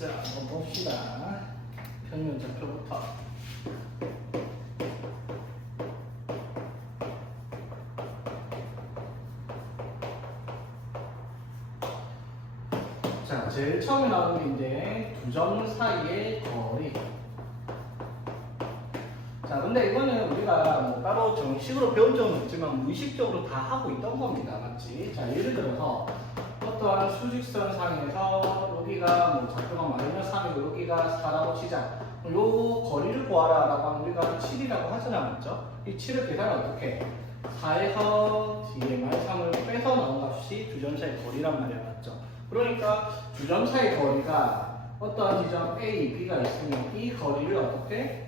자, 한번 봅시다. 평면 좌표부터. 자, 제일 처음에 나오는 게 이제 두 점 사이의 거리. 자, 근데 이거는 우리가 뭐 따로 정식으로 배운 적은 없지만 무의식적으로 다 하고 있던 겁니다. 맞지? 자, 예를 들어서 어떠한 수직선 상에서 여기가 뭐 좌표가 마이너스 3이고 여기가 4라고 치자. 요 거리를 구하라 라고 하면 우리가 7이라고 하잖아. 맞죠? 이 7을 계산을 어떻게 해? 4에서 뒤에 마이너스 3을 빼서 나온 값이 두 점 사이 거리란 말이야. 맞죠? 그러니까 두 점 사이 거리가 어떠한 지점 A, B가 있으면 이 거리를 어떻게?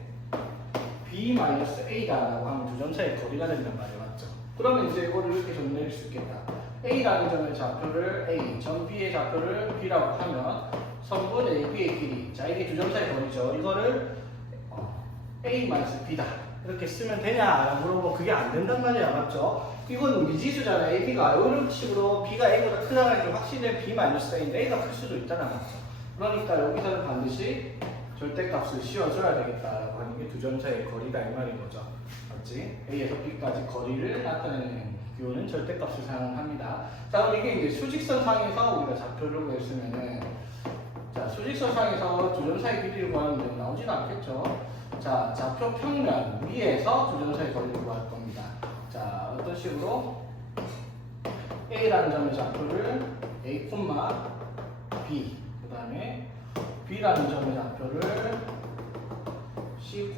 B-A다라고 하면 두 점 사이 거리가 된단 말이야. 맞죠? 그러면 이제 이거를 이렇게 정리할 수 있겠다. A라는 점의 좌표를 A, 점 B의 좌표를 B라고 하면 선분 A, B의 길이. 자, 이게 두 점 사이 거리죠. 이거를 A-B다. 이렇게 쓰면 되냐라고 물어보면 그게 안 된단 말이야. 맞죠? 이건 미지수잖아. A, B가 이런 식으로 B가 A보다 크다는 게 확실히 B-A인데 A가 클 수도 있잖아. 맞죠? 그러니까 여기서는 반드시 절대값을 씌워줘야 되겠다라고 하는 게 두 점 사이의 거리다 이 말인 거죠. 맞지? A에서 B까지 거리를 나타내는 기호는 절대값을 사용합니다. 자, 그럼 이게 이제 수직선 상에서 우리가 좌표를 구했으면은, 자, 수직선 상에서 두 점 사이 길이를 구하는데 나오지는 않겠죠. 자, 좌표 평면 위에서 두 점 사이 거리를 구할 겁니다. 자, 어떤 식으로 A라는 점의 좌표를 A, B, 그 다음에 B라는 점의 좌표를 C,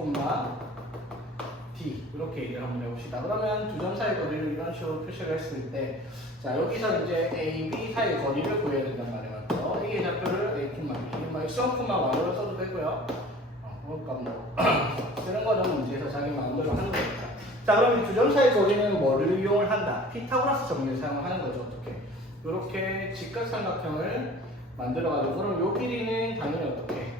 D 이렇게 얘기를 한번 해봅시다. 그러면 두 점 사이 거리를 이런 식으로 표시를 했을 때, 자, 여기서 이제 A, B 사이 거리를 구해야 된단 말이에요. 맞죠? A의 좌표를 A, B, 뭐 X'Y로 써도 되고요. 그러니까 뭐 쓰는 거는 문제에서 자기 마음대로 하는 거니까. 자, 그럼 두 점 사이 거리는 뭐를 이용을 한다? 피타고라스 정리를 사용하는 거죠. 어떻게? 이렇게 직각삼각형을 만들어가지고, 그럼 요 길이는 당연히 어떻게?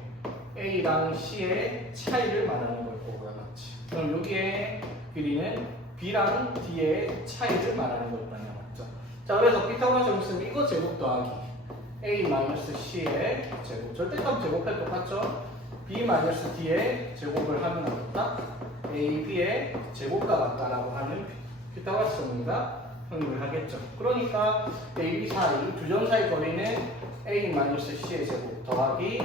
A랑 C의 차이를 말하는 걸 거고요. 맞지? 그럼 여기에 길이는 B랑 D의 차이를 말하는 거거든요. 맞죠? 자, 그래서 피타고라스 정리 쓰면 이거 제곱 더하기 A-C의 제곱. 절대값 제곱할 똑같죠? B-D의 제곱을 하면 어떻다? A-B의 제곱과 같다라고 하는 피타고라스 정리가 확립을 하겠죠. 그러니까 A, B 사이, 두 점 사이 거리는 A-C의 제곱 더하기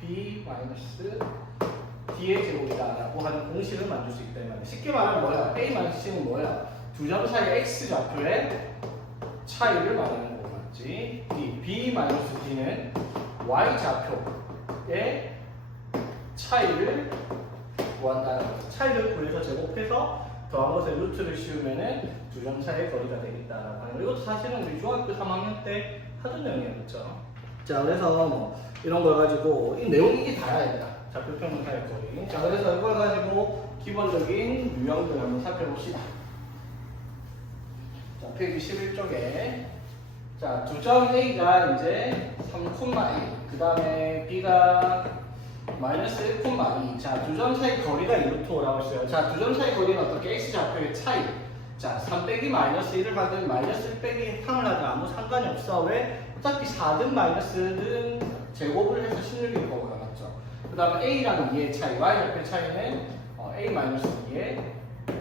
B-D의 제곱이다라고 하는 공식을 만들 수 있다 이 말이야. 쉽게 말하면 뭐야? A-C는 뭐야? 두 점 사이 X좌표의 차이를 말하는 거 맞지? B-D는 Y좌표의 차이를 구한다는 거죠. 차이를 구해서 제곱해서 더한 것에 루트를 씌우면은 두 점 사이의 거리가 되겠다라고 하는 거. 이것도 사실은 우리 중학교 3학년 때 하던 내용이에요. 그렇죠? 자, 그래서 뭐 이런 걸 가지고 이 내용 이게 다야 얘들아. 좌표 평면 사이의 거리. 자, 그래서 이걸 가지고 기본적인 유형들 한번 살펴봅시다. 자, 페이지 11쪽에 자, 두 점 A가 이제 3,A, 그 다음에 B가 마이너스 1,2. 자, 두 점 사이 거리가 루트 5라고 했어요. 자, 두 점 사이 거리는 어떻게? X좌표의 차이. 자, 3 빼기 마이너스 1을 하든 마이너스 1 빼기 3을 하든 아무 상관이 없어. 왜? 어차피 4든 마이너스든 제곱을 해서 16일 거고요. 맞죠? 그 다음에 A랑 2의 차이, Y좌표의 차이는 A-2의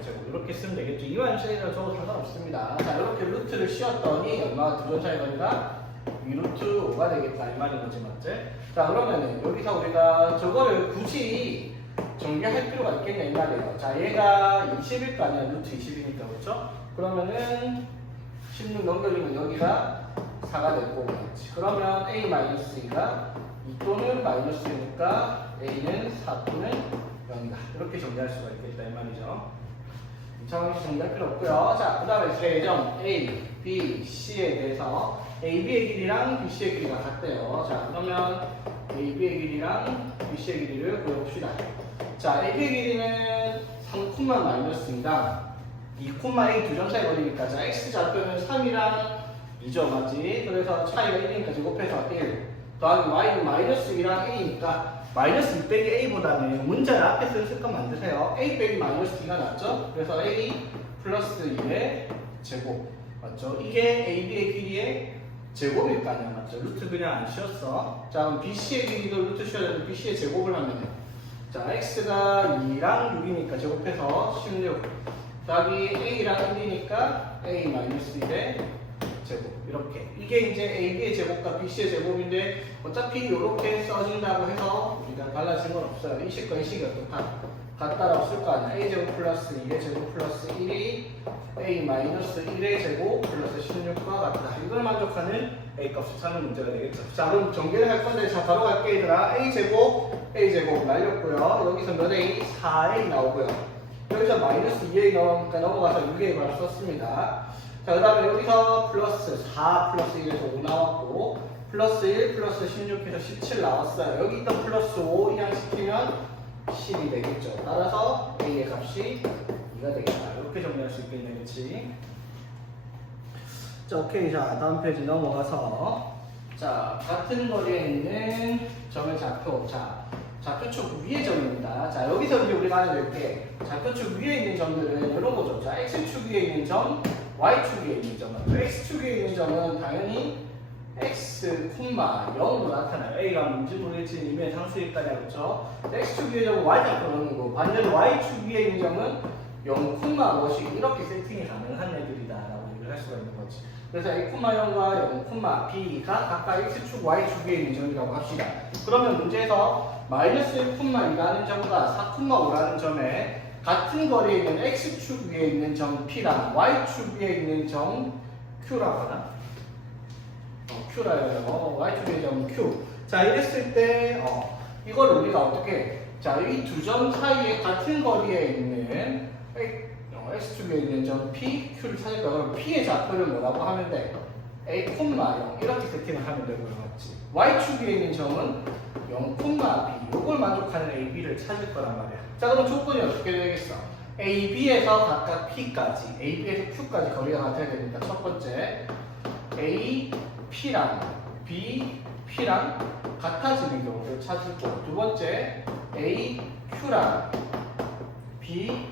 제곱. 이렇게 쓰면 되겠죠. 2-A랑 저거 상관없습니다. 자, 이렇게 루트를 씌웠더니 얼마가 두 점 사이 거리가 2루트 5가 되겠다. 이 말인 거지, 맞지? 자, 그러면은 여기서 우리가 저거를 굳이 정리할 필요가 있겠냐 이 말이에요. 자, 얘가 20일 거 아니야. 루트 20이니까 그렇죠? 그러면은 16 넘겨주면 여기가 4가 될 거고 그렇지. 그러면 A-2가 2또는 마이너스니까 A는 4 또는 0이다. 이렇게 정리할 수가 있겠다 이 말이죠. 정확히 정리할 필요 없고요. 자, 그 다음에 세 점 A, B, C에 대해서 A, B의 길이랑 B, C의 길이가 같대요. 자, 그러면 A, B의 길이랑 B, C의 길이를 구해봅시다. 자, A, B의 길이는 3,-2입니다. 2,A 두 점 사이 거리니까 자, X좌표는 3이랑 2죠, 맞지? 그래서 차이가 1이니까 제곱해서 1 더하기 Y는 마이너스 2랑 A니까 마이너스 2 빼기 A보다는 문자를 앞에 쓰는 습관 만드세요. A 빼기 마이너스 D가 낫죠? 그래서 A 플러스 2의 제곱 맞죠? 이게 A, B의 길이의 제곱일 거 아니야, 맞죠? 루트 그냥 안 씌웠어. 자, 그럼 BC의 길이도 루트 씌워야 되는데 BC의 제곱을 하면요. 자, X가 2랑 6이니까 제곱해서 16. 더하기 A랑 1이니까 A-1의 제곱. 이렇게. 이게 이제 AB의 제곱과 BC의 제곱인데 어차피 이렇게 써준다고 해서 우리가 달라진 건 없어요. 이 식과 이 식이 같다라고 쓸 거 아니야. A제곱 플러스 2의 제곱 플러스 1이 A-1의 제곱 플러스 16과 같다. 이걸 만족하는 A값을 찾는 문제가 되겠죠. 자, 그럼 전개를 할 건데, 자, 바로 갈게, 얘들아. A제곱 날렸고요. 여기서 몇 A? 4A 나오고요. 여기서 마이너스 2A 나오니까 넘어가서 6A 바로 썼습니다. 자, 그 다음에 여기서 플러스 4 플러스 1에서 5 나왔고, 플러스 1 플러스 16에서 17 나왔어요. 여기 있던 플러스 5 이항시키면 10이 되겠죠. 따라서 A의 값이 2가 되겠다. 이렇게 정리할 수 있겠네, 그치? 자, 오케이. 자, 다음 페이지 넘어가서. 자, 같은 거리에 있는 점의 좌표. 자, 좌표축 위의 점입니다. 자, 여기서 이제 우리가 알아야 될 게, 좌표축 위에 있는 점들은 이런 거죠. 자, X축 위에 있는 점, Y축 위에 있는 점은. X축 위에 있는 점은 당연히 X, 0으로 나타나요. A가 뭔지 모르겠지만 이미 상수일 거냐, 그렇죠? X축 위의 점은 Y좌표 넣는 거고, 반대로 Y축 위에 있는 점은 0, 무엇이 이렇게 세팅이 가능한 애들이다라고 얘기를 할 수가 있는 거지. 그래서 A,0과 0, B가 각각 X축, Y축 위에 있는 점이라고 합시다. 그러면 문제에서 마이너스 1,2라는 점과 4,5라는 점에 같은 거리에 있는 X축 위에 있는 점 P랑 Y축 위에 있는 점 Q라고 하나? Q라 해요. Y축 위에 점 Q. 자, 이랬을 때 이걸 우리가 어떻게, 자, 이 두 점 사이에 같은 거리에 있는 X축에 있는 점 P, Q를 찾을 거야. 그럼 P의 좌표를 뭐라고 하면 돼? A, 0 이렇게 세팅을 하면 되고요, 맞지? Y축에 있는 점은 0, B 이걸 만족하는 A, B를 찾을 거란 말이야. 자, 그럼 조건이 어떻게 되겠어? A, B에서 각각 P까지, A, B에서 Q까지 거리가 같아야 됩니다. 첫 번째, A, P랑 B, P랑 같아지는 경우를 찾을 거고, 두 번째, A, Q랑 B,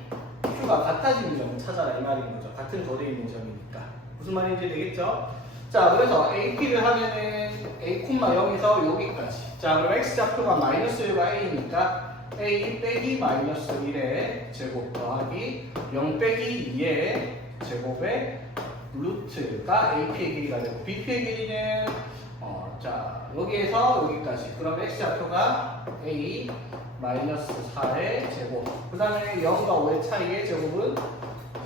Q가 같아지는 점을 찾아라 이 말인 거죠. 같은 거리에 있는 점이니까. 무슨 말인지 되겠죠? 자, 그래서 AP를 하면은 A,0에서 여기까지. 자, 그럼 X좌표가 마이너스 1과 A니까 A 빼기 마이너스 1의 제곱 더하기 0 빼기 2의 제곱의 루트가 AP의 길이가 되고 BP의 길이는 자, 여기에서 여기까지. 그럼 X좌표가 A 마이너스 4의 제곱. 그 다음에 0과 5의 차이의 제곱은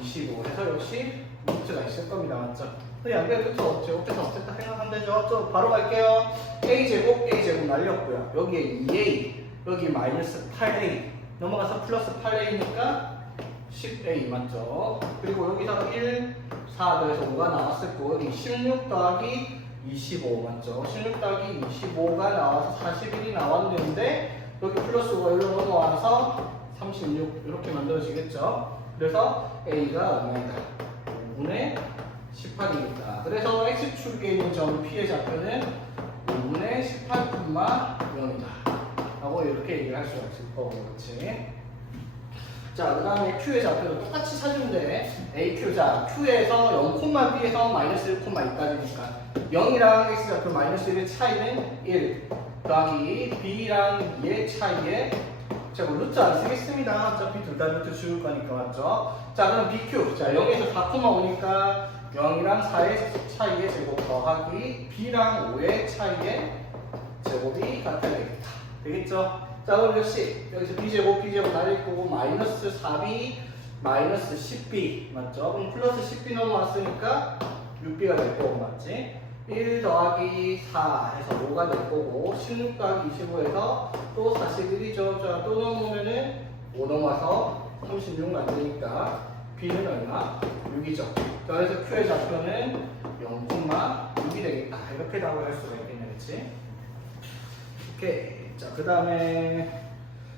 25. 해서 역시 루트가 있을 겁니다. 맞죠? 근데 안 그래도 루트 제곱해서 없앴다 생각하면 되죠? 저 바로 갈게요. A제곱 날렸고요. 여기에 2A, 여기 마이너스 8A. 넘어가서 플러스 8A니까 10A 맞죠? 그리고 여기서 1, 4 더해서 5가 나왔을 거고, 여기 16 더하기 25 맞죠? 16 더하기 25가 나와서 41이 나왔는데, 여기 플러스 5가 여기로 넘어와서 36 이렇게 만들어지겠죠. 그래서 A가 얼마이다? 5분의 18이겠다. 그래서 X축에 있는 점 P의 좌표는 5분의 18,0이다 라고 이렇게 얘기를 할 수가 있을 거고, 그렇지? 자, 그 다음에 Q의 좌표도 똑같이 찾으면 돼. AQ. 자, Q에서 0,B에서 마이너스 1,2까지니까 0이랑 X좌표 마이너스 1의 차이는 1 더하기 B랑 2의 차이에 제가 루트 안 쓰겠습니다. 어차피 둘 다 루트 지울 거니까 맞죠? 자, 그럼 BQ. 자, 0에서 4,5니까 0이랑 4의 차이의 제곱 더하기 B랑 5의 차이의 제곱이 같아야 되겠다. 되겠죠? 자, 그럼 역시 여기서 B제곱 날릴 거고 마이너스 4B 마이너스 10B 맞죠? 그럼 플러스 10B 넘어왔으니까 6B가 될 거고 맞지? 1 더하기 4 해서 5가 될 거고 16 더하기 25에서 또 41이죠. 자, 또 넘으면은 5 넘어와서 36 만드니까 B는 얼마? 6이죠. 자, 그래서 Q의 좌표는 0,6이 되겠다. 이렇게 답을 할 수가 있겠네, 그치? 오케이. 자, 그 다음에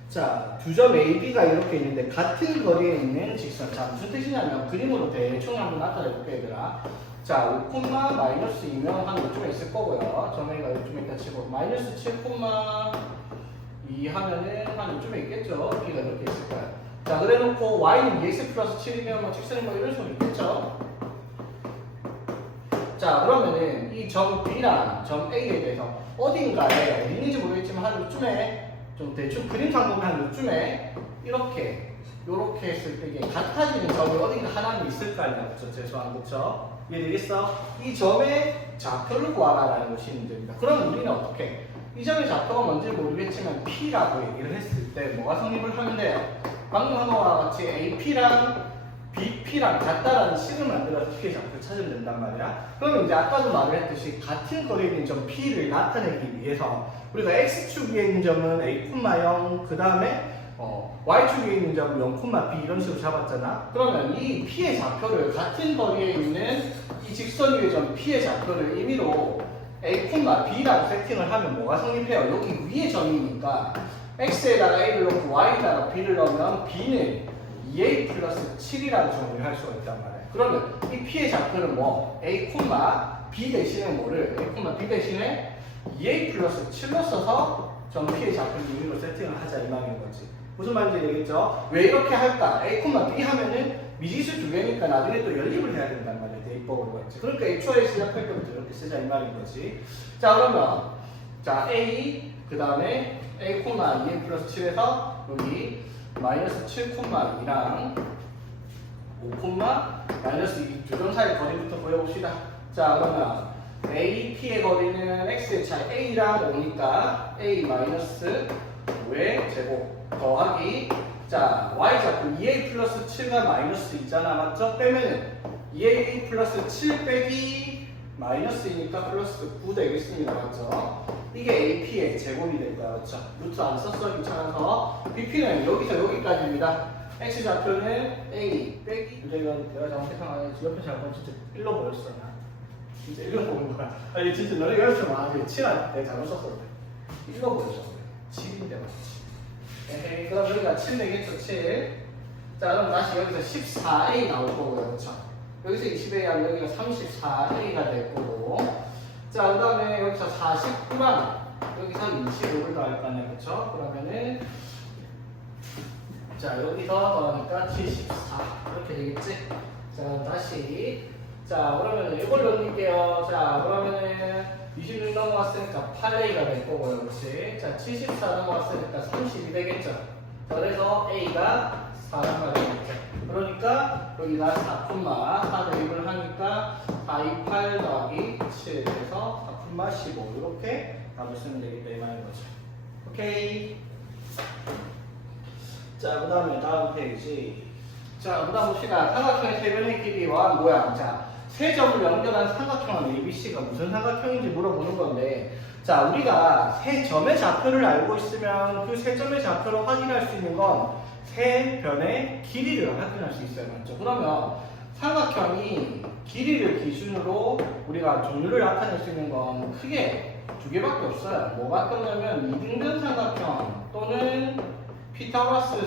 자, 두 점 A, B가 이렇게 있는데 같은 거리에 있는 직선. 자, 무슨 뜻이냐면 그림으로 대충 한번 나타내 볼게요, 얘들아. 자, 5, 마이너스 2면 한 요쯤에 있을 거고요. 점 A가 요쯤에 있다 치고 마이너스 7, 2 하면은 한 요쯤에 있겠죠. B가 이렇게 있을 거야. 자, 그래 놓고 Y는 2x 플러스 7이면 뭐 직선이 뭐 이런 식으로 있겠죠. 자, 자, 그러면은 이 점 B랑 점 A에 대해서 어딘가에 어디 있는지 모르겠지만 한 요쯤에 좀 대충 그림상 보면 한 요쯤에 이렇게 요렇게 했을 때 이게 같아지는 점이 어딘가 하나는 있을 거 아니야. 그쵸? 최소한. 그쵸? 이해되겠어? 이 점의 좌표를 구하라라는 것이 문제입니다. 그럼 우리는 어떻게? 이 점의 좌표가 뭔지 모르겠지만 P라고 얘기를 했을 때 뭐가 성립을 하면 돼요? 방금 한 거와 같이 AP랑 BP랑 같다라는 식을 만들어서 P의 좌표를 찾으면 된단 말이야. 그러면 이제 아까도 말을 했듯이 같은 거리에 있는 점 P를 나타내기 위해서 우리가 X축 위에 있는 점은 A, 0, 그 다음에 Y축 위에 있는 점은 0, B 이런 식으로 잡았잖아. 그러면 이 P의 좌표를 같은 거리에 있는 이 직선 위의 점 P의 좌표를 임의로 A, B라고 세팅을 하면 뭐가 성립해요? 여기 위에 점이니까 X에다가 A를 넣고 Y에다가 B를 넣으면 B는 2A 플러스 7이라는 정의를 할 수가 있단 말이야. 그러면 이 P의 좌표는 뭐? A, B 대신에 뭐를? A, B 대신에 2A 플러스 7로 써서 점 P의 좌표를 임의로 세팅을 하자 이 말인 거지. 무슨 말인지 알겠죠? 왜 이렇게 할까? A, B 하면은 미지수 두 개니까 나중에 또 연립을 해야 된단 말이야. 대입법으로 했지. 그러니까 애초에 시작할 때부터 이렇게 쓰자 이 말인 거지. 자, 그러면 자 A 그 다음에 A, 2A 플러스 7에서 여기 마이너스 7,2랑 5, 마이너스 이 두 점 사이 거리부터 보여봅시다. 자, 그러면 A, P의 거리는 X의 차이 A랑 5니까 A 마이너스 5의 제곱 더하기 자 Y 좌표 2A 플러스 7과 마이너스 있잖아. 맞죠? 빼면은 2A 플러스 7 빼기 마이너스이니까 플러스 9 되겠습니다. 맞죠? 이게 AP의 제곱이 될 거야. 그렇죠? 루트 안 썼어. 귀찮아서 BP는 여기서 여기까지입니다. X 좌표는 A 빼기 이제 이건 내가 잘못했던 거 아니야. 옆에 잘못 진짜 1로 보였어. 나 진짜 1로 보는 거야. 아니 진짜 너네 연습 안 하지. 7안 내가 잘못 썼어. 1로 보였어. 7인데 맞지? 에헤이, 그럼 여기가 7 되겠죠? 7. 자, 그럼 다시 여기서 14A 나올 거고요. 그렇죠? 여기서 20A 하면 여기가 34A가 될 거고. 자, 그 다음에 여기서 49랑 여기서 25를 더할 거 아니야. 그렇죠? 그러면은 자, 여기서 더하니까 74 이렇게 되겠지? 자, 다시 자, 그러면은 이걸 넘길게요. 자, 그러면은 26 넘어갔으니까 8A가 될 거고요. 그렇지? 자, 74 넘어갔으니까 32 되겠죠? 자, 그래서 A가 4가 되겠죠? 그러니까 여기가 4, 대입을 하니까 4, 2, 8 더하기 7 해서 4, 15 이렇게 답을 쓰면 되겠다 이 말인 거죠. 오케이. 자, 그 다음에 다음 페이지. 자, 그 다음 봅시다. 삼각형의 세 변의 길이와 모양. 자, 세 점을 연결한 삼각형은 ABC가 무슨 삼각형인지 물어보는 건데, 자, 우리가 세 점의 좌표를 알고 있으면 그 세 점의 좌표로 확인할 수 있는 건 세 변의 길이를 확인할 수 있어요. 맞죠? 그러면 삼각형이 길이를 기준으로 우리가 종류를 나타낼 수 있는 건 크게 두 개밖에 없어요. 뭐가 끝나면 이등변 삼각형 또는 피타고라스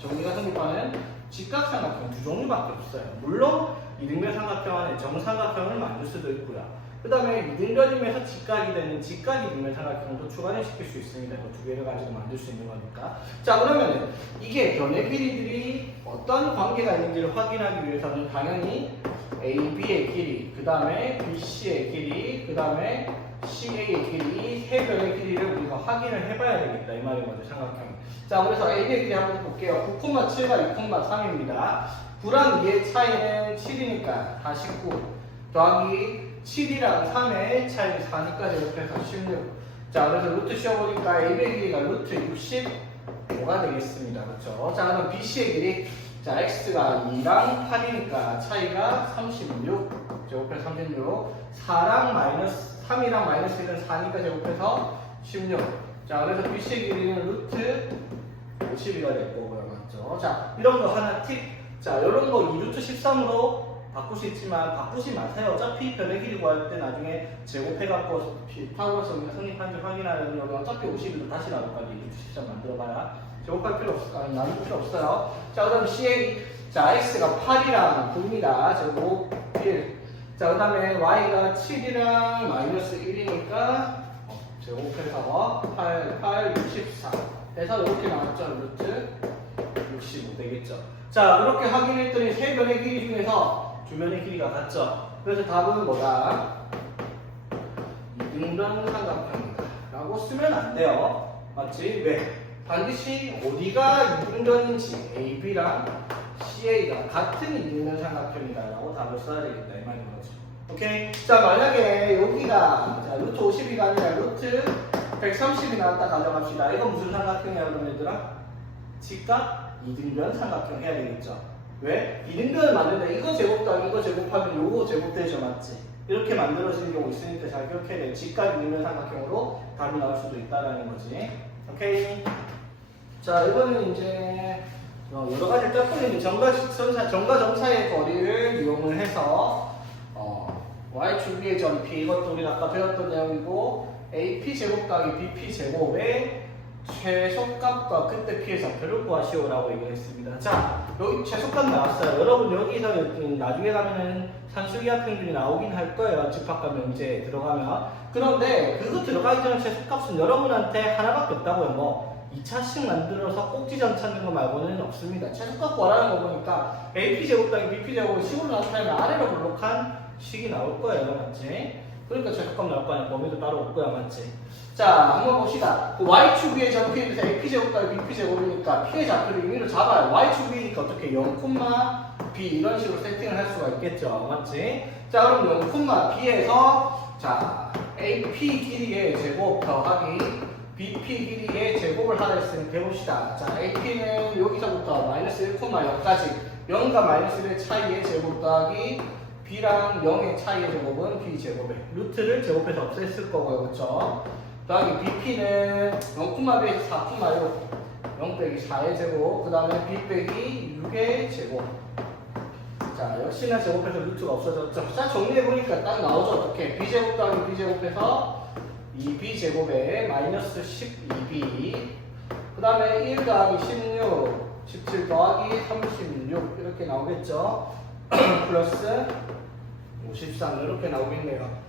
정리가 성립하는 직각삼각형 두 종류밖에 없어요. 물론 이등변 삼각형 안에 정삼각형을 만들 수도 있고요. 그 다음에 이등변임에서 직각이 되는 직각 이등변 삼각형도 추가를 시킬 수 있습니다. 두 개를 가지고 만들 수 있는 거니까. 자, 그러면 이게 변의 길이들이 어떤 관계가 있는지를 확인하기 위해서는 당연히 AB의 길이, 그 다음에 BC의 길이, 그 다음에 CA의 길이, 이 세 변의 길이를 우리가 확인을 해봐야 되겠다 이 말인 거죠. 삼각형이. 자, 그래서 AB의 길이 한번 볼게요. 9,7과 6,3입니다. 9랑 2의 차이는 7이니까 다 19 더하기 7이랑 3의 차이는 4니까 이렇게 해서 16. 자, 그래서 루트 씌워보니까 AB의 길이가 루트 65가 되겠습니다. 그렇죠? 자, 그럼 BC의 길이 자, X가 2랑 8이니까 차이가 36 제곱해서 36 4랑 마이너스 3이랑 마이너스 1은 4니까 제곱해서 16. 자, 그래서 BC의 길이는 루트 50이가 될 거고요. 맞죠? 자, 이런 거 하나 팁. 자, 이런 거 2루트 13으로 바꿀 수 있지만 바꾸지 마세요. 어차피 변의 길이 구할 때 나중에 제곱해갖고 피타고라스 성립한지 확인하려면 여기 어차피 50이도 다시 나올 거니까 2루트 13 만들어봐야 제곱할 필요 없을까? 아니, 나눌 필요 없어요. 자, 그 다음 CA. 자, X가 8이랑 9입니다. 제곱 1. 자, 그 다음에 Y가 7이랑 마이너스 1이니까 제곱해서 8, 64 해서 이렇게 나왔죠. 루트 65 되겠죠. 자, 그렇게 확인했더니 세 변의 길이 중에서 두 변의 길이가 같죠. 그래서 답은 뭐다? 이등변 삼각형이다 라고 쓰면 안 돼요. 맞지? 왜? 반드시 어디가 이등변인지 AB랑 CA가 같은 이등변 삼각형이다 라고 답을 써야 되겠다 이 말인 거죠. 오케이? 자, 만약에 여기가 자, 루트 50이가 아니라 루트 130이 나왔다 가져갑시다. 이건 무슨 삼각형이야 그럼 얘들아? 직각 이등변 삼각형 해야 되겠죠. 왜? 이등변을 만든다. 이거 제곱 더하기 이거 제곱하면 요거 제곱되죠. 맞지? 이렇게 만들어지는 경우 있으니까 잘 기억해야 돼. 직각 이등변 삼각형으로 답이 나올 수도 있다라는 거지. 오케이? 자, 이거는 이제 여러 가지 짝꿍이 정과정사의 거리를 이용을 해서 y축위의 점피 이것도 우리가 아까 배웠던 내용이고 AP 제곱 더하기 BP 제곱의 최소값과 그때 피해 좌표를 구하시오라고 얘기를 했습니다. 자, 여기 최소값 나왔어요. 여러분 여기서 나중에 가면은 산수기하 평균이 나오긴 할 거예요. 집합과 명제 들어가면. 그런데 그거 들어가기 전에 최소값은 여러분한테 하나밖에 없다고요. 뭐 2차씩 만들어서 꼭지점 찾는 거 말고는 없습니다. 최소값 구하라는 거 보니까 AP 제곱 더하기 BP 제곱을 식으로 나타내면 아래로 블록한 식이 나올 거예요. 맞지? 그러니까 최소값 나올 거 아니야. 범위도 따로 없고요. 맞지? 자, 한번 봅시다. 그 Y축 위의 점피에 비해서 AP제곱 더하기 BP제곱이니까 피의 좌표를 임의로 잡아요. Y축 위니까 어떻게 0, B 이런 식으로 세팅을 할 수가 있겠죠. 맞지? 자, 그럼 0, B에서 자, AP 길이의 제곱 더하기 BP 길이의 제곱을 하라 했으니까 해봅시다. 자, AP는 여기서부터 마이너스 1,0까지 0과 마이너스 1의 차이의 제곱 더하기 B랑 0의 차이의 제곱은 B 제곱에 루트를 제곱해서 없앴을 거고요. 그렇죠? 더하기 BP는 0,B에서 4,6 0 빼기 4의 제곱 그 다음에 B 빼기 6의 제곱. 자, 역시나 제곱해서 루트가 없어졌죠. 자, 정리해보니까 딱 나오죠. 어떻게? B제곱 더하기 B제곱해서 2B제곱에 마이너스 12B 그 다음에 1 더하기 16 17 더하기 36 이렇게 나오겠죠. 플러스 53 이렇게 나오겠네요.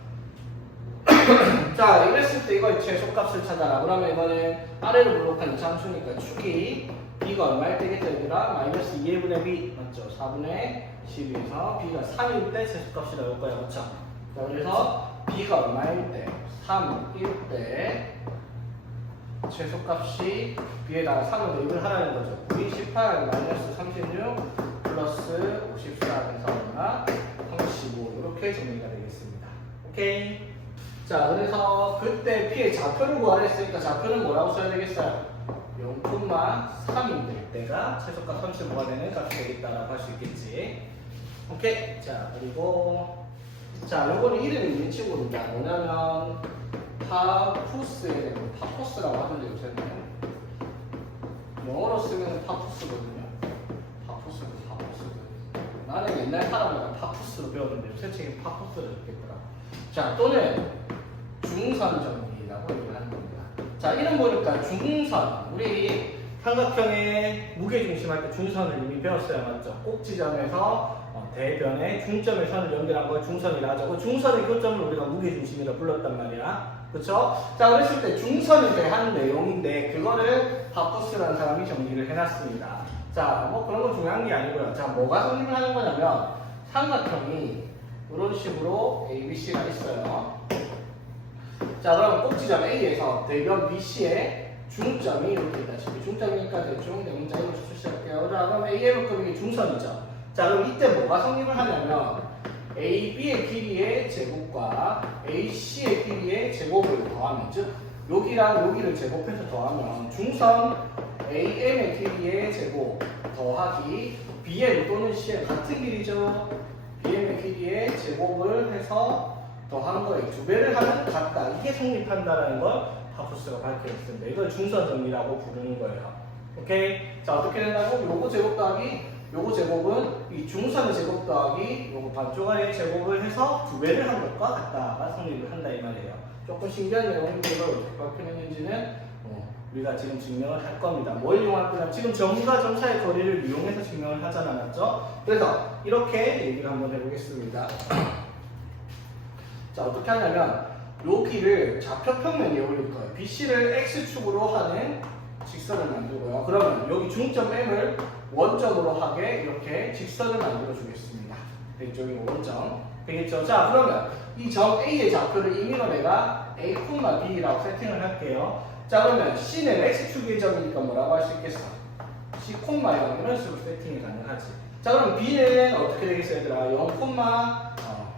자, 이랬을 때 이거 최소값을 찾아라. 그러면 이거는 아래로 블록한 이차함수니까 축이 B가 얼마일 때겠죠 얘들아? 마이너스 2의 분의 B 맞죠? 4분의 12에서 B가 3일 때 최소값이 나올 거예요. 맞죠? 자, 그래서 B가 얼마일 때? 3일 때 최소값이 B에다가 3을 대입을 하라는 거죠. 9, 18, 마이너스 36 플러스 54에서 얼마? 35 이렇게 정리가 되겠습니다. 오케이? 자, 그래서 그때 P의 좌표를 구하라 했으니까 좌표는 뭐라고 써야 되겠어요? 0,3이 될 때가 최소값 35가 되는 값이 되겠다라고 할 수 있겠지. 오케이? 자, 그리고 자, 요거는 이름이 있는 친구입니다. 뭐냐면 파푸스에 파푸스라고 하던데 요새는 영어로 쓰면 파푸스거든요. 파푸스. 나는 옛날 사람이라 파푸스로 배웠는데 요새 책에 파푸스를 적겠더라. 자, 또는 중선정리라고 얘기를 하는 겁니다. 자, 이름 보니까 중선. 우리 삼각형의 무게중심 할 때 중선을 이미 배웠어요. 맞죠? 꼭지점에서 대변에 중점의 선을 연결한 걸 중선이라 하죠. 그 중선의 교점을 우리가 무게중심이라 불렀단 말이야. 그쵸? 자, 그랬을 때 중선에 대한 내용인데 그거를 파푸스라는 사람이 정리를 해놨습니다. 자, 뭐 그런 건 중요한 게 아니고요. 자, 뭐가 정리를 하는 거냐면 삼각형이 이런 식으로 ABC가 있어요. 자, 그럼 꼭지점 A에서 대변 BC의 중점이 이렇게 있다시피 중점이니까 대충 대문자 이렇게 출시할게요. 자, 그럼 AM급이 중선이죠. 자, 그럼 이때 뭐가 성립을 하냐면 AB의 길이의 제곱과 AC의 길이의 제곱을 더하면 즉 여기랑 여기를 제곱해서 더하면 중선 AM의 길이의 제곱 더하기 BM 또는 C의 같은 길이죠. BM의 길이의 제곱을 해서 더한 거에 2배를 하면 같다. 이게 성립한다라는 걸 파푸스가 밝혀냈습니다. 이걸 중선 정리라고 부르는 거예요. 오케이? 자, 어떻게 된다고? 요거 제곱 더하기 요거 제곱은 이 중선의 제곱 더하기 요거 반쪽의 제곱을 해서 2배를 한 것과 같다가 성립을 한다 이 말이에요. 조금 신기한 내용인데 이걸 어떻게 밝혀냈는지는 우리가 지금 증명을 할 겁니다. 뭘 이용할 거냐? 지금 점과 점사의 거리를 이용해서 증명을 하잖아, 맞죠? 그래서 이렇게 얘기를 한번 해보겠습니다. 자, 어떻게 하냐면 여기를 좌표평면에 올릴 거예요. BC를 X축으로 하는 직선을 만들고요. 그러면 여기 중점 M을 원점으로 하게 이렇게 직선을 만들어 주겠습니다. 이쪽이 원점. 되겠죠? 자, 그러면 이 점 A의 좌표를 임의로 내가 A, B라고 세팅을 할게요. 자, 그러면 C는 X축의 점이니까 뭐라고 할 수 있겠어? C, 0 이런 식으로 세팅이 가능하지. 자, 그럼 B는 어떻게 되겠어요, 얘들아? 0,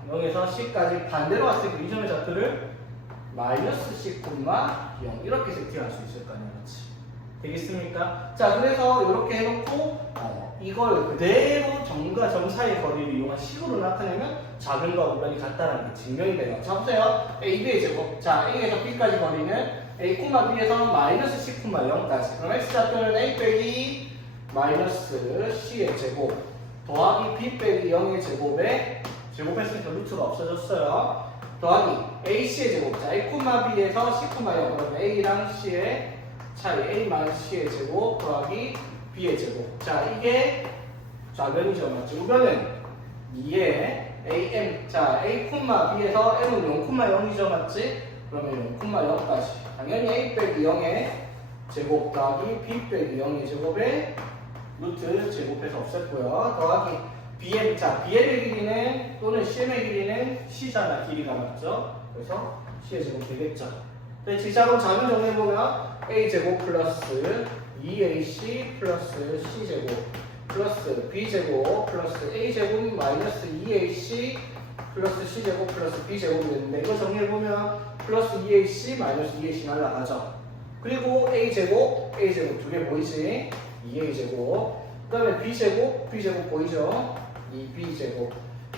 0에서 C까지 반대로 왔을 때 이 점의 좌표를 마이너스 C, 0 이렇게 세팅할 수 있을 거 아니야, 그렇지? 되겠습니까? 자, 그래서 이렇게 해놓고 이걸 그대로 점과 점 사이의 거리를 이용한 식으로 나타내면 작은 거와 무관이 같다는 게 증명이 돼요. 자, 보세요. A, B의 제곱. 자, A에서 B까지 거리는 A, B에서 마이너스 C, 0까지. 그럼 X좌표는 A 빼기 마이너스 C의 제곱 더하기 B 빼기 0의 제곱에 제곱했으니까 루트가 없어졌어요. 더하기 AC의 제곱. 자, A, B에서 C, 0. 그러면 A랑 C의 차이 A 마이너스 C의 제곱 더하기 B의 제곱. 자, 이게 좌변이죠, 맞죠? 우변은 2에 AM. 자, A, B에서 M은 0,0이죠, 맞지? 그러면 0,0까지. 당연히 A 빼기 0의 제곱 더하기 B 빼기 0의 제곱에 루트 제곱해서 없앴고요. 더하기 BM. 자, BL의 길이는 또는 CM의 길이는 C잖아, 길이가 맞죠? 그래서 C의 제곱 되겠죠. 네, 지자로 자면 정리해보면 A제곱 플러스 2AC 플러스 C제곱 플러스 B제곱 플러스 A제곱 마이너스 2AC 플러스 C제곱 플러스 B제곱이 되는데 이거 정리해보면 플러스 2AC 마이너스 2AC 날라가죠. 그리고 A제곱 두 개 보이지? 2A제곱 그 다음에 B제곱 보이죠? 2B제곱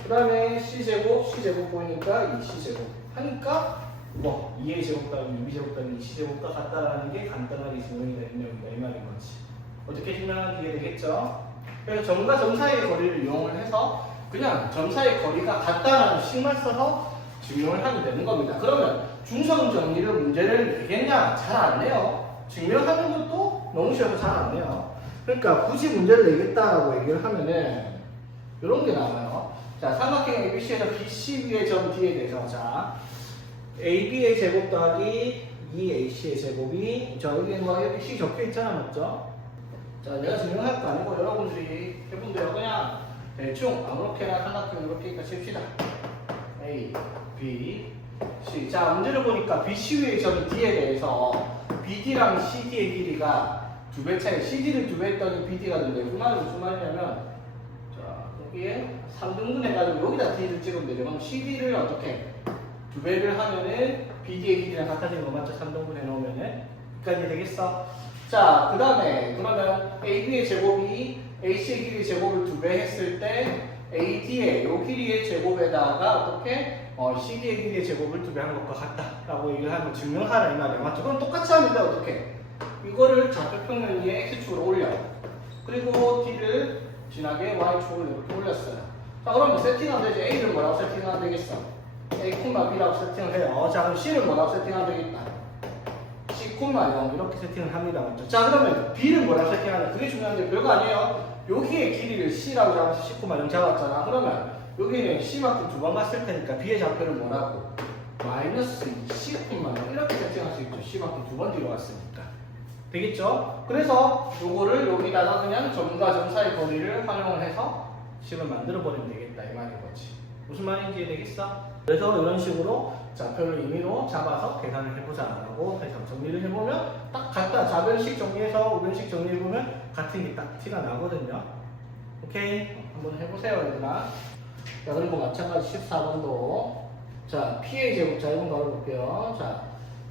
그 다음에 C제곱 보이니까 2C제곱 하니까 뭐 2A 제곱 더하기 2B 제곱 더하기 2C 제곱과 같다라는 게 간단하게 증명이 되는 내용이다 이 말인 거지. 어떻게 증명하면 그게 되겠죠? 그래서 점과 점 사이의 거리를 이용을 해서 그냥 점 사이의 거리가 같다라는 식만 써서 증명을 하면 되는 겁니다. 그러면 중성 정리를 문제를 내겠냐? 잘 안 내요. 증명하는 것도 너무 쉬워서 잘 안 내요. 그러니까 굳이 문제를 내겠다라고 얘기를 하면은 이런 게 나와요. 자, 삼각형 ABC에서 BC 위의 점 D에 대해서 자 AB의 제곱 더하기 2AC의 제곱이 여기 뭐 ABC 적혀 있잖아, 맞죠? 자, 내가 증명할 거 아니고 여러분들이 해본대로 그냥 대충 아무렇게나 삼각형 이렇게 있다 칩시다. A, B, C. 자, 문제를 보니까 BC 위의 점 D에 대해서 BD랑 CD의 길이가 2배 차이, CD를 2배 했더니 BD가 된대. 무슨 말이냐면 자, 여기에 3등분 해가지고 여기다 D를 찍으면 되죠. 그럼 CD를 어떻게 2배를 하면은 BD의 길이랑 같아지는 거 맞죠? 3등분 해놓으면은 여기까지 되겠어? 자, 그 다음에 그러면 AB의 제곱이 AC의 길이 제곱을 2배 했을 때 AD의 요 길이의 제곱에다가 어떻게 CD의 길이의 제곱을 2배 하는 것과 같다라고 얘기를 하면 증명하라 이 말이야, 맞죠? 그럼 똑같이 하면 돼. 어떻게? 이거를 좌표 평면 위에 X축으로 올려. 그리고 D를 진하게 Y축으로 이렇게 올렸어요. 자, 그러면 세팅하면 되지. A를 뭐라고 세팅하면 되겠어? A, B라고 세팅을 해요. 자, 그럼 C를 뭐라고 세팅하면 되겠다? C, 0 이렇게 세팅을 합니다. 맞죠? 자, 그러면 B를 뭐라고 세팅하냐? 그게 중요한데 별거 아니에요. 여기에 길이를 C라고 잡아서 C, 0 잡았잖아. 그러면 여기는 C만큼 2번 갔을 테니까 B의 좌표를 뭐라고? 마이너스 C, 0 이렇게 세팅할 수 있죠. C만큼 2번 뒤로 왔으니까. 되겠죠? 그래서 요거를 여기다가 그냥 점과 점 사이 거리를 활용을 해서 식을 만들어 버리면 되겠다 이 말인 거지. 무슨 말인지 되겠어? 그래서 이런 식으로 좌표를 임의로 잡아서 계산을 해보자 라고 해서 정리를 해보면 딱 같다. 좌변식 정리해서 우변식 정리해보면 같은 게 딱 티가 나거든요. 오케이? 한번 해보세요 얘들아. 자, 그리고 마찬가지 14번도 자, PA 제곱. 자, 이건 넣어볼게요. 자,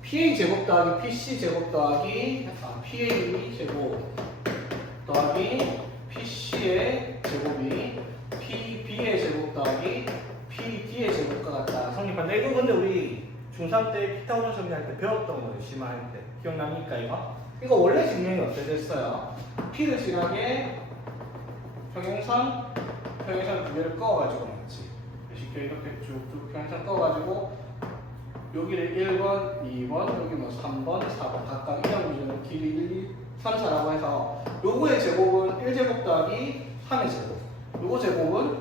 PA 제곱 더하기 PC 제곱 더하기 PA 제곱 더하기 PC의 제곱이 PB의 제곱 더하기 PD의 제곱과 같다. 성립한다. 이거 근데 우리 중3 때 피타고라스 정리할 때 배웠던 거예요. 심화할 때. 기억납니까 이거? 이거 원래 증명이 어떻게 됐어요? P를 진하게 평행선 두 개를 꺼가지고 맞지? 쉽게 이렇게 쭉쭉 평행선 꺼가지고 여기를 1번, 2번, 여기 뭐 3번, 4번 각각 이형 기준으로 길이 1, 2, 3, 4라고 해서 요거의 제곱은 1제곱 더하기 3의 제곱, 요거 제곱은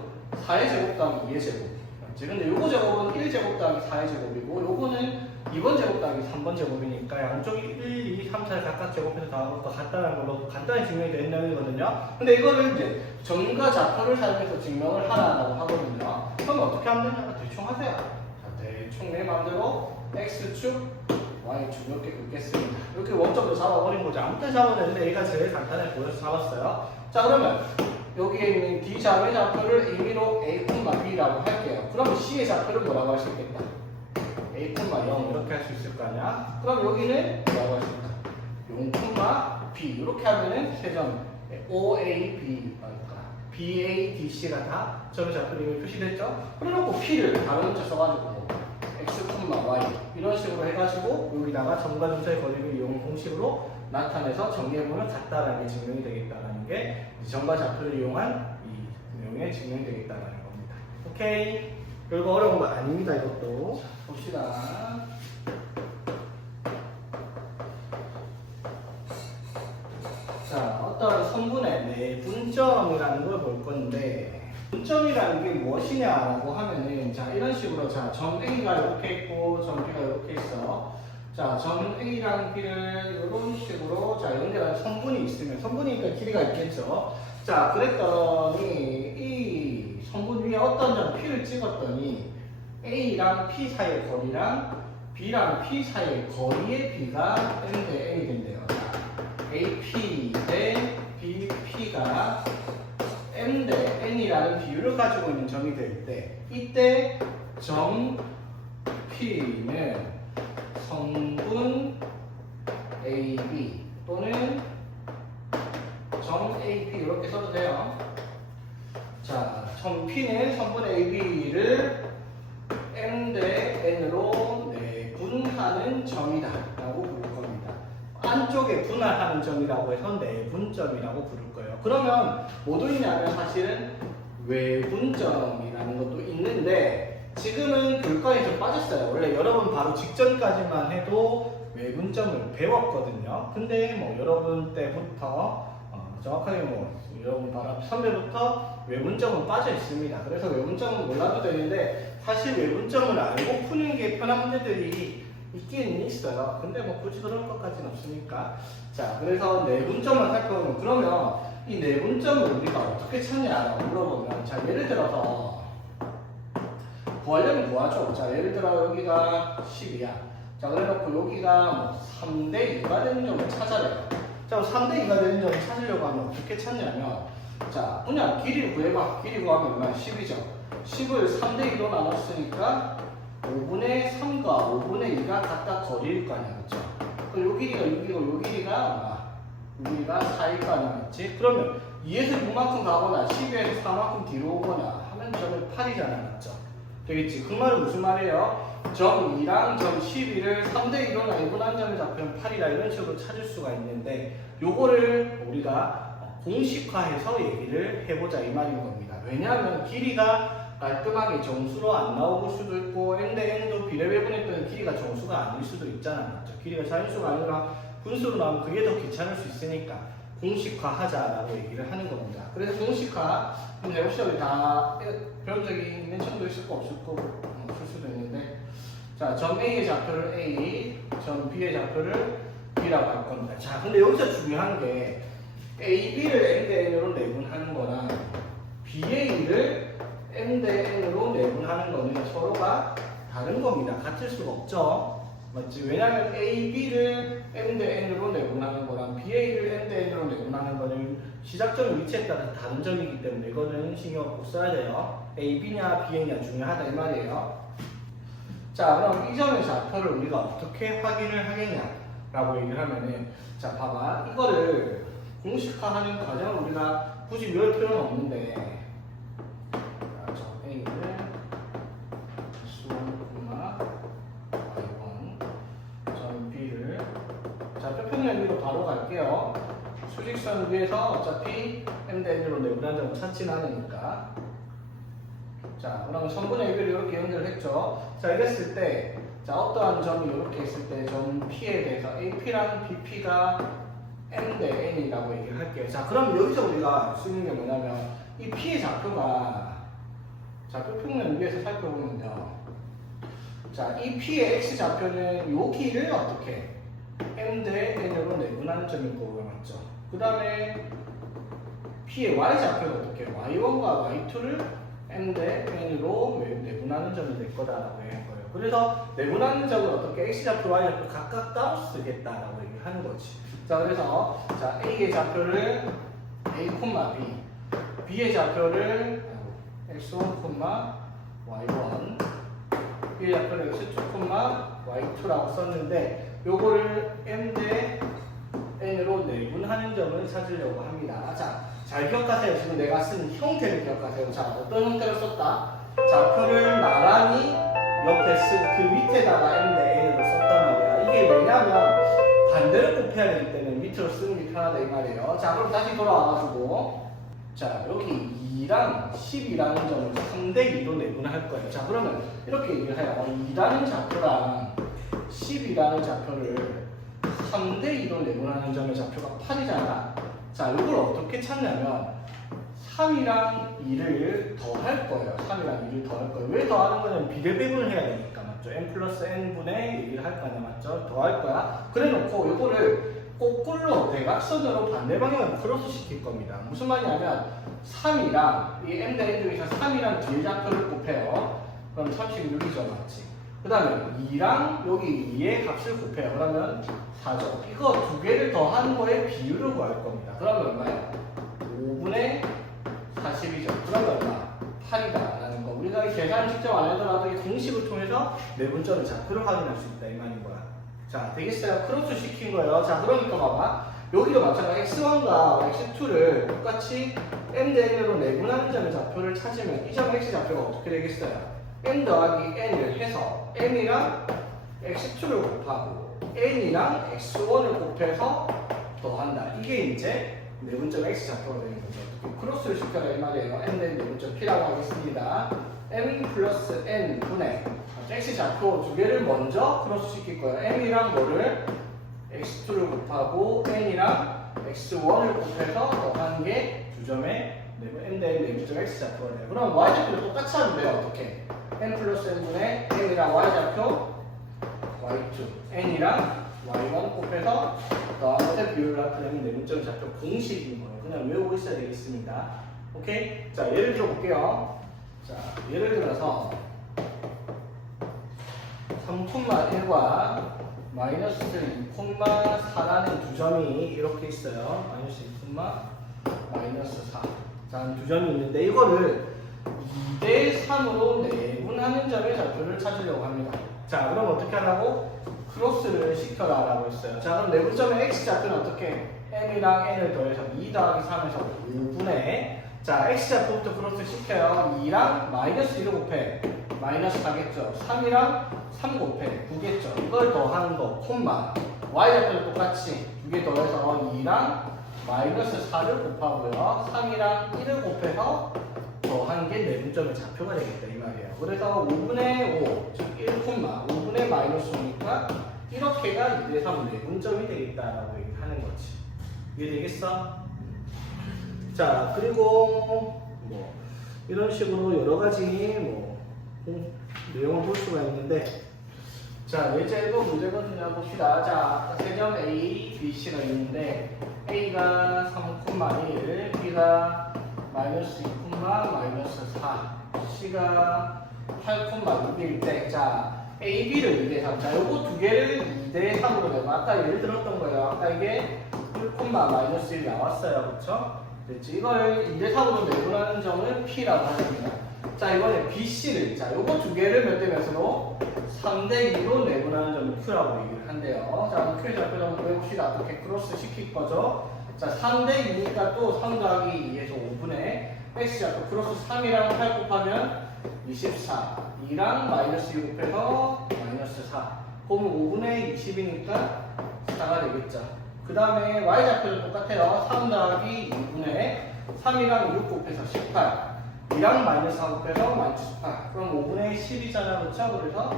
4의 제곱 더하기 2의 제곱. 맞지? 근데 요거 제곱은 1제곱 더하기 4의 제곱이고 요거는 2번 제곱 더하기 3번 제곱이니까 양쪽이 1, 2, 3, 4를 각각 제곱해서 더한 것과 같다는 걸로 간단히 증명이 되는 내용이거든요. 근데 이거를 이제 점과 좌표를 사용해서 증명을 하라고 하거든요. 처음에 어떻게 하면 되냐? 대충 하세요. 자, 대충 내 마음대로 X축, Y축 이렇게 긋겠습니다. 이렇게 원점도 잡아버린 거죠. 아무 때 잡아도 되는데 A가 제일 간단해 보여서 잡았어요. 자, 그러면 여기에 있는 D 자의 좌표를 임의로 A, B라고 할게요. 그러면 C의 좌표를 뭐라고 할 수 있겠다? A, 0 이렇게 할 수 있을 거 아니야? 그럼 여기는 뭐라고 할 수 있을까? 0, B 이렇게 하면은 세점 O, A, B B, A, D, C가 다 점의 좌표로 이미 표시됐죠? 그래놓고 P를 다른 문자 써가지고 X, Y 이런 식으로 해가지고 여기다가 점과 점자의 거리를 이용 공식으로 나타내서 정리해보면 같다라는 게 증명이 되겠다라는 게 점과 좌표를 이용한 이 내용에 증명되겠다라는 겁니다. 오케이? 별거 어려운 거 아닙니다, 이것도. 자, 봅시다. 자, 어떤 성분의 내분점이라는 걸 볼 건데, 분점이라는 게 무엇이냐라고 하면은, 자, 이런 식으로, 자, 점 A가 이렇게 있고, 점 B가 이렇게 있어. 자, 점 A랑 B를 이런 식으로, 자, 연결한 성분이 있으면, 성분이니까 길이가 있겠죠. 자, 그랬더니, 이 성분 위에 어떤 점 P를 찍었더니, A랑 P 사이의 거리랑 B랑 P 사이의 거리의 B가 M 대 N이 된대요. AP 대 BP가 M 대 N이라는 비율을 가지고 있는 점이 될 때, 이때 점 P는 성분 AB 또는 점 AP 이렇게 써도 돼요. 자, 점 P는 성분 AB를 M 대 N으로 내분하는 점이다 라고 부를 겁니다. 안쪽에 분할하는 점이라고 해서 내분점이라고 부를 거예요. 그러면 뭐도 있냐면 사실은 외분점이라는 것도 있는데 지금은 교과에서 빠졌어요. 원래 여러분 바로 직전까지만 해도 외분점을 배웠거든요. 근데 뭐 여러분 때부터 정확하게 뭐 여러분 바로 선배부터 외분점은 빠져 있습니다. 그래서 외분점은 몰라도 되는데 사실 외분점을 알고 푸는 게 편한 문제들이 있긴 있어요. 근데 뭐 굳이 그럴 것까지는 없으니까. 자, 그래서 내분점을 살펴보면 그러면 이 내분점을 우리가 어떻게 찾냐라고 물어보면, 자, 예를 들어서 구하려면 구하죠. 자, 예를 들어 여기가 10이야. 자, 그래놓고 여기가 뭐 3대 2가 되는 점을 찾아내요. 자, 3대 2가 되는 점을 찾으려고 하면 어떻게 찾냐면, 자, 그냥 길이를 구해봐. 길이 구하면 얼마야? 10이죠. 10을 3대 2로 나눴으니까 5분의 3과 5분의 2가 각각 거리일 거 아니야, 그쵸? 그럼 요 길이가 6이고 요 길이가 4일 거 아니야, 맞지? 그러면 2에서 6만큼 가거나 12에서 4만큼 뒤로 오거나 하면 점을 8이잖아, 맞죠? 되겠지? 그 말은 무슨 말이에요? 점 2랑 점 12를 3대 2로 나누는 점의 좌표는 8이라 이런 식으로 찾을 수가 있는데 요거를 우리가 공식화해서 얘기를 해보자 이 말인 겁니다. 왜냐하면 길이가 깔끔하게 정수로 안 나올 수도 있고 N 대 N도 비례배분했던 길이가 정수가 아닐 수도 있잖아, 맞죠? 길이가 자연수가 아니라 분수로 나오면 그게 더 귀찮을 수 있으니까 공식화하자라고 얘기를 하는 겁니다. 그래서 공식화 한번 해봅시다. 우리 다 배운 적이 있는 층도 있을 거 없을 거고 없을 수도 있는데, 자, 점 A의 좌표를 A, 점 B의 좌표를 B라고 할 겁니다. 자, 근데 여기서 중요한 게 A, B를 N 대 N으로 내분하는 거랑 BA를 M 대 N으로 내분하는 거는 서로가 다른 겁니다. 같을 수가 없죠. 맞지? 왜냐하면 A, B를 M 대 N으로 내분하는 거랑 BA를 M 대 N으로 내분하는 거는 시작점 위치에 따라 다른 점이기 때문에 이거는 신경 꼭 써야 돼요. A, B냐 BA냐 중요하다 이 말이에요. 자, 그럼 이 점의 좌표를 우리가 어떻게 확인을 하겠냐라고 얘기를 하면은, 자, 봐봐. 이거를 공식화하는 과정을 우리가 굳이 외울 필요는 없는데, 자, 점 A를 S1, Y1, 점 B를, 자, 표평면 위로 바로 갈게요. 수직선 위에서 어차피 M 대 N으로 내분한 점을 찾지는 않으니까. 자, 그럼 선분의 비를 이렇게 연결했죠. 자, 이랬을 때, 자, 어떠한 점이 이렇게 있을 때 점 P에 대해서 AP랑 BP가 M 대 N이라고 얘기를 할게요. 자, 그럼 여기서 우리가 알 수 있는 게 뭐냐면, 이 P의 좌표가, 자, 표평면 위에서 살펴보면요. 자, 이 P의 X 좌표는 요 길을 어떻게 M 대 N으로 내분하는 점일 거고요, 맞죠? 그 다음에 P의 Y 좌표는 어떻게 Y1과 Y2를 m 대 n으로 내분하는 점이 될 거다라고 얘기한 거예요. 그래서 내분하는 점을 어떻게 x좌표, y좌표 각각 따로 쓰겠다라고 얘기하는 거지. 자, 그래서 자 a의 좌표를 a, b, b의 좌표를 x1, y1, b의 좌표를 x2, y2라고 썼는데 요거를 m 대 n으로 내분하는 점을 찾으려고 합니다. 자, 잘 기억하세요. 지금 내가 쓴 형태를 기억하세요. 자, 어떤 형태를 썼다? 좌표를 나란히 옆에 그 밑에다가 m 대 n으로 썼단 말이야. 이게 왜냐면 반대를 곱해야 되기 때문에 밑으로 쓰는 게 편하다 이 말이에요. 자, 그럼 다시 돌아와가지고 자, 여기 2랑 10이라는 점을 3대 2로 내분할 거예요. 자, 그러면 이렇게 얘기를 해요. 2라는 좌표랑 10이라는 좌표를 3대 2로 내분하는 점의 좌표가 8이잖아. 자, 이걸 어떻게 찾냐면 3이랑 2를 더할 거예요. 3이랑 2를 더할 거예요. 왜 더하는 거냐면 비례배분을 해야 되니까 맞죠? n 플러스 n분의 얘기를 할 거 아니야 맞죠? 더할 거야. 그래 놓고 이거를 거꾸로 대각선으로 반대 방향으로 크로스 시킬 겁니다. 무슨 말이냐면 3이랑 이 m 대 n 중에서 3이랑 뒤에 좌표를 곱해요. 그럼 36이죠 맞지? 그 다음에 2랑 여기 2의 값을 곱해요. 그러면 4죠. 이거 두 개를 더한 거의 비율을 구할 겁니다. 그러면 얼마예요? 5분의 40이죠. 그러면 얼마? 8이다 라는 거. 우리가 이 계산을 직접 안 하더라도 이 공식을 통해서 내분점의 좌표를 확인할 수 있다 이 말인 거야. 자, 되겠어요? 크로스 시킨 거예요. 자, 그러니까 봐봐. 여기도 마찬가지 x1과 x2를 똑같이 m 대 n으로 내분하는 점의 좌표를 찾으면 이 점 x 좌표가 어떻게 되겠어요? n 더하기 n을 해서 n이랑 x2를 곱하고 n이랑 x1을 곱해서 더한다. 이게 이제 내분점 x 좌표가 되는 거죠. 크로스를 시켜라 이 말이에요. n 대 내분점 p라고 하겠습니다. m 플러스 n 분의 x 좌표 두 개를 먼저 크로스 시킬 거예요. m이랑 뭐를 x2를 곱하고 n이랑 x1을 곱해서 더한 게 두 점의 m 대 내분점 x 좌표가 돼요. 그럼 y 좌표를 똑같이 하면 돼요. 어떻게? n 플러스 n분의 n이랑 y좌표 y2 n이랑 y1 곱해서 더한 것의 비율을 나타내는 내분점 좌표 공식인 거예요. 그냥 외우고 있어야 되겠습니다. 오케이? 자, 예를 들어 볼게요. 자, 예를 들어서 3,1과 마이너스 2,4라는 두 점이 이렇게 있어요. 마이너스 2, 마이너스 4. 자, 두 점이 있는데 이거를 2대 3으로 내분하는 점의 좌표를 찾으려고 합니다. 자, 그럼 어떻게 하라고? 크로스를 시켜라 라고 했어요. 자, 그럼 내분점의 x 좌표는 어떻게? m이랑 n을 더해서 2 더하기 3에서 5분의 자, x 좌표부터 크로스 시켜요. 2랑 마이너스 1을 곱해. 마이너스 4겠죠. 3이랑 3 곱해. 9겠죠. 이걸 더한 거, 콤마. y 좌표를 똑같이 두 개 더해서 2랑 마이너스 4를 곱하고요. 3이랑 1을 곱해서 더한 게 내분점의 좌표가 되겠다 이 말이에요. 그래서 5분의 5, 즉 1,5분의 마이너스 5니까 이렇게가 2대 3 내분점이 되겠다라고 얘기하는 거지. 이해되겠어? 자, 그리고 뭐 이런 식으로 여러 가지 뭐 내용을 볼 수가 있는데 자, 예제 1번 문제거든요. 봅시다. 자, 세점 A, B, C가 있는데 A가 3,1, B가 마이너스 2, 마이너스 4, C가 8,6일 때, 자, A, B를 2대 3. 자, 요거 두 개를 2대 3으로 내고, 아까 예를 들었던 거예요. 아까 이게 1, 마이너스 1 나왔어요. 그쵸? 됐지? 이걸 2대 3으로 내분하는 점을 P라고 합니다. 자, 이번에 B, C를, 자, 요거 두 개를 몇 대 몇으로? 3대 2로 내분하는 점을 Q라고 얘기를 한대요. 자, 그럼 Q의 좌표 한번 보여봅시다. 어떻게 크로스 시킬 거죠? 자, 3대 2니까 또 3 더하기 2에서 5분의 x 좌표 크로스 3이랑 8 곱하면 24 2랑 마이너스 2 곱해서 마이너스 4 그러면 5분의 20이니까 4가 되겠죠. 그 다음에 y 좌표는 똑같아요. 3 더하기 2분의 3이랑 6 곱해서 18 2랑 마이너스 4 곱해서 마이너스 18 그럼 5분의 10이잖아. 그렇죠? 그래서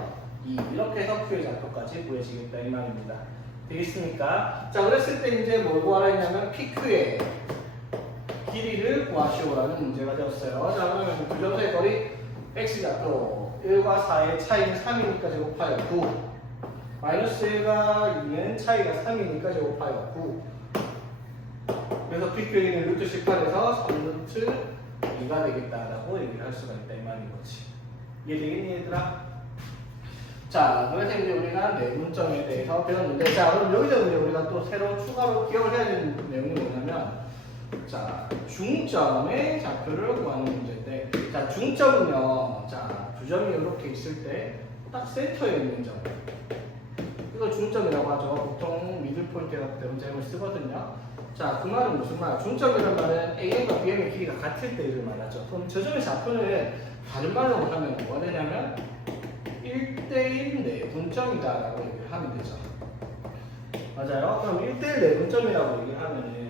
2 이렇게 해서 Q의 좌표까지 구해지겠다 이 말입니다. 되겠습니까? 자, 그랬을 때 이제 뭘 구하라 했냐면 PQ의 길이를 구하시오라는 문제가 되었어요. 자, 그러면 두 점의 거리 x 좌표 1과 4의 차이는 3이니까 제곱하여 9 마이너스 1과 2는 차이가 3이니까 제곱하여 9 그래서 PQ의 길이는 루트 18에서 3루트 2가 되겠다라고 얘기를 할 수가 있다 이 말인 거지. 이해되겠니 얘들아? 자, 그래서 이제 우리가 내분점에 대해서 배웠는데, 자, 그럼 여기서 이제 우리가 또 새로 추가로 기억을 해야 되는 내용이 뭐냐면, 자, 중점의 좌표를 구하는 문제인데, 자, 중점은요, 자, 두 점이 이렇게 있을 때 딱 센터에 있는 점. 이걸 중점이라고 하죠. 보통 미들 포인트 같은 문제를 쓰거든요. 자, 그 말은 무슨 말? 중점이라는 말은 AM과 BM의 길이가 같을 때를 말하죠. 그럼 저 점의 좌표는 다른 말로 하면 뭐가 되냐면 1대1 내분점이다라고 얘기를 하면 되죠. 맞아요? 그럼 1대1 내분점이라고 얘기를 하면은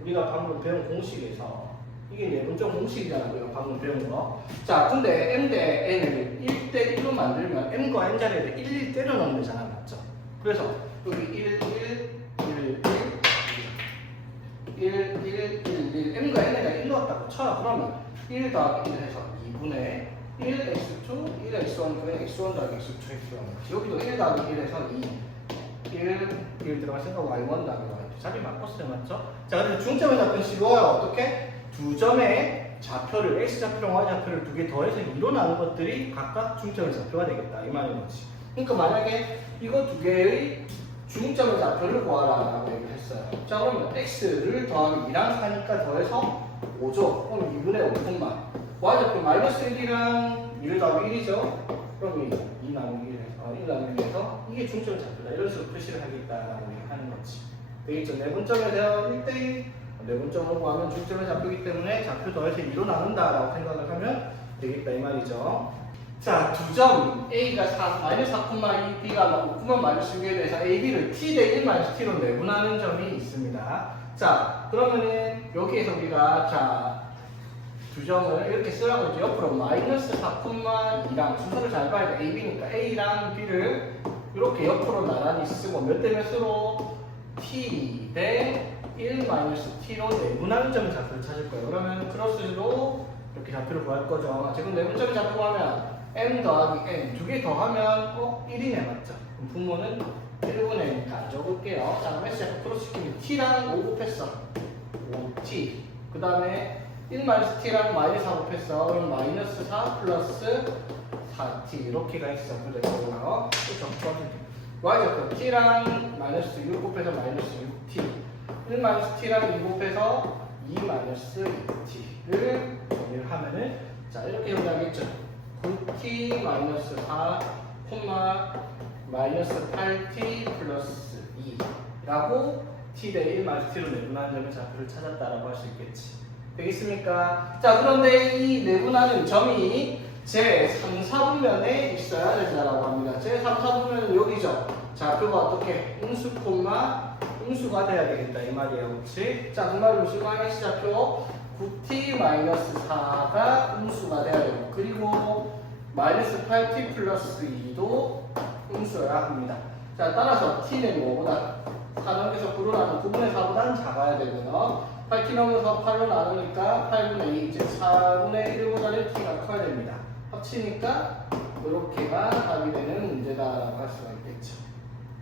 우리가 방금 배운 공식에서 이게 내분점 공식이잖아요. 우리가 방금 배운 거. 자, 근데 M 대 N을 1대1로 만들면 M과 N 자리에 1, 1 때려 넣으면 되잖아. 맞죠? 그래서 여기 1, 1, 1, 1, 1, 1, 1, M과 N에다 1 넣었다고 쳐요. 그러면 1 더하기 1 해서 2분의 1 x2, 1 x1, 그래 x1 더하기 x2, x1. 여기도 1 더하기 1 해서 2. 1 들어갔으니까 y1 더하기 y2. 자리 바꿨어요. 맞죠? 자, 근데 중점의 좌표는 쉬워요. 어떻게? 두 점의 좌표를, x좌표랑 y좌표를 두 개 더해서 2로 나눈 것들이 각각 중점의 좌표가 되겠다. 이 말인 거지. 그러니까 만약에 이거 두 개의 중점의 좌표를 구하라라고 얘기를 했어요. 자, 그러면 x를 더하기 2랑 4니까 더해서 5죠. 그럼 2분의 5푼만. y좌표 마이너스 1이랑 2를 더하기 1이죠. 그럼 2 나누기 1 나누기 1에서 이게 중점의 좌표다. 이런 식으로 표시를 하겠다라고 얘기하는 거지. 되겠죠? 내분점에 대한 1대1 내분점으로 구하면 중점의 좌표이기 때문에 좌표 더해서 2로 나눈다라고 생각을 하면 되겠다 이 말이죠. 자, 두 점 A가 4, 마이너스 4,2, B가 9만 마이너스 6에 대해서 A, B를 T 대 1 마이너스 T로 내분하는 점이 있습니다. 자, 그러면은 여기에서 우리가 자, 두 점을 이렇게 쓰라고 했죠. 옆으로 마이너스 4,2랑 순서를 잘 봐야 돼. A, B니까 A랑 B를 이렇게 옆으로 나란히 쓰고 몇 대 몇으로 T 대 1 마이너스 t로 내분하는 점의 좌표를 찾을 거예요. 그러면 크로스로 이렇게 좌표를 구할 거죠. 지금 내분점의 좌표 구하면 m 더하기 n 두 개 더하면 1이네 맞죠? 그럼 분모는 1분의 n이니까 적을게요. 자, 그럼 s 크로스 시키면 t랑 5 곱했어. 5t. 그 다음에 1 마이너스 t랑 마이너스 4 곱했어. 그럼 마이너스 4 플러스 4t 이렇게가 있어. 그래서 y좌표 t랑 마이너스 6 곱해서 마이너스 6t 1 마이너스 t랑 2 곱해서 2 마이너스 2t를 정리를 하면은 자 이렇게 정리하겠죠. 9t 마이너스 4 콤마 마이너스 8t 플러스 2라고 t 대 1 마이너스 t로 내분하는 점의 좌표를 찾았다라고 할 수 있겠지. 되겠습니까? 자, 그런데 이 내분하는 점이 제3, 4분면에 있어야 된다라고 합니다. 제3, 4분면은 여기죠. 좌표가 어떻게? 음수 콤마 음수가 돼야 되겠다 이 말이에요. 그렇지? 자, 그 말은 음수 마이너스 좌표 9t 마이너스 4가 음수가 돼야 되고 그리고 마이너스 8t 플러스 2도 음수여야 합니다. 자, 따라서 t는 뭐보다 4넘겨서 9로 나누면 9분의 4보다는 작아야 되고요. 8t 넘어서 8로 나누니까 8분의 2, 즉 4분의 1보다는 t가 커야 됩니다. 합치니까 이렇게가 답이 되는 문제다라고 할 수가 있겠죠.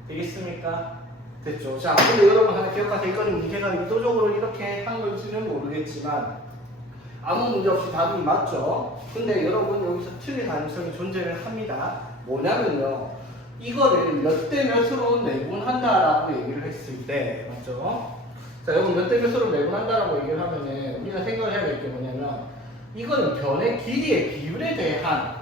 되겠습니까? 됐죠. 자, 근데 여러분 하나 기억하세요. 이거는 문제가 의도적으로 이렇게 한 건지는 모르겠지만 아무 문제 없이 답이 맞죠. 근데 여러분 여기서 틀릴 가능성이 존재를 합니다. 뭐냐면요. 이거를 몇 대 몇으로 내분한다라고 얘기를 했을 때 맞죠? 자, 여러분 몇 대 몇으로 내분한다라고 얘기를 하면은 우리가 생각을 해야 될 게 뭐냐면 이거는 변의 길이의 비율에 대한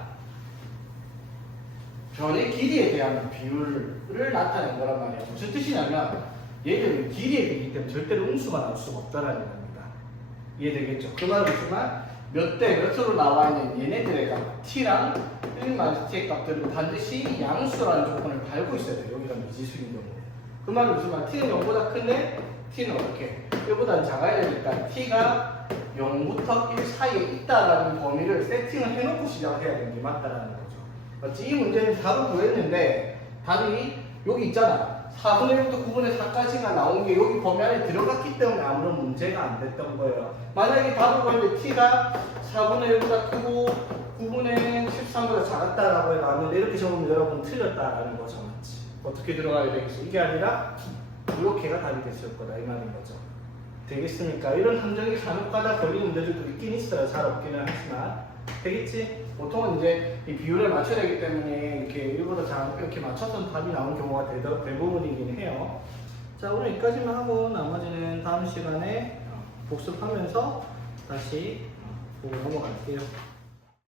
비율을 나타낸 거란 말이에요. 무슨 뜻이냐면 얘들은 길이의 비이기 때문에 절대로 음수가 나올 수가 없다라는 겁니다. 이해되겠죠? 그 말은 무슨 말? 몇 대 몇으로 나와 있는 얘네들의 값 t랑 1-t의 값들은 반드시 양수라는 조건을 밟고 있어야 돼요. 여기가 미지수인 경우에. 그 말은 무슨 말? t는 0보다 큰데 t는 어떻게? 1보다 작아야 되니까 t가 0부터 1 사이에 있다라는 범위를 세팅을 해놓고 시작을 해야 되는 게 맞다라는 거죠. 맞지? 이 문제는 답을 구했는데 답이 여기 있잖아. 4분의 1부터 9분의 4까지가 나온 게 여기 범위 안에 들어갔기 때문에 아무런 문제가 안 됐던 거예요. 만약에 답을 구했는데 t가 4분의 1보다 크고 9분의 13보다 작았다라고 해가면 이렇게 적으면 여러분 틀렸다라는 거죠. 맞지? 어떻게 들어가야 되겠어? 이게 아니라 이렇게가 답이 됐을 거다 이 말인 거죠. 되겠습니까? 이런 함정이 간혹가다 걸리는 문제들도 있긴 있어요. 잘 없기는 하지만. 되겠지? 보통은 이제 이 비율을 맞춰야 되기 때문에 이렇게 일부러 잘 이렇게 맞춰서 답이 나오는 경우가 대부분이긴 해요. 자, 오늘 여기까지만 하고 나머지는 다음 시간에 복습하면서 다시 보고 넘어갈게요.